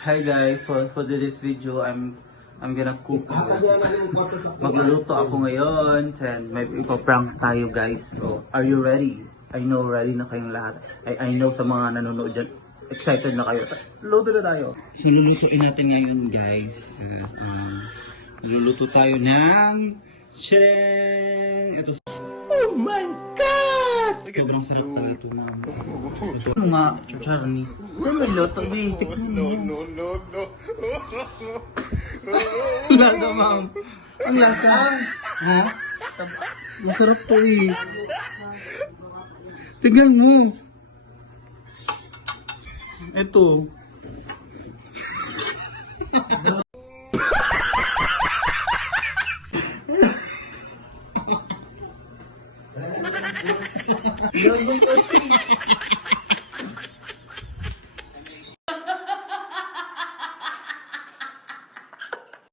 Hi guys, for this video, I'm gonna cook. Magluluto ako ngayon, and may ipaprank tayo guys. So, are you ready? I know ready na kayong lahat. I know sa mga nanonood dyan, excited na kayo. Luto na tayo. So, lulutuin natin ngayon guys. Luluto tayo ng ito. Oh my God! Sobrang sarap pala ito mga ano nga, Charlie? Ano may luto? Tikman mo. No. Lasa, ma'am. Ang lasa. Ha? Masarap po eh. Tignan mo. Ito.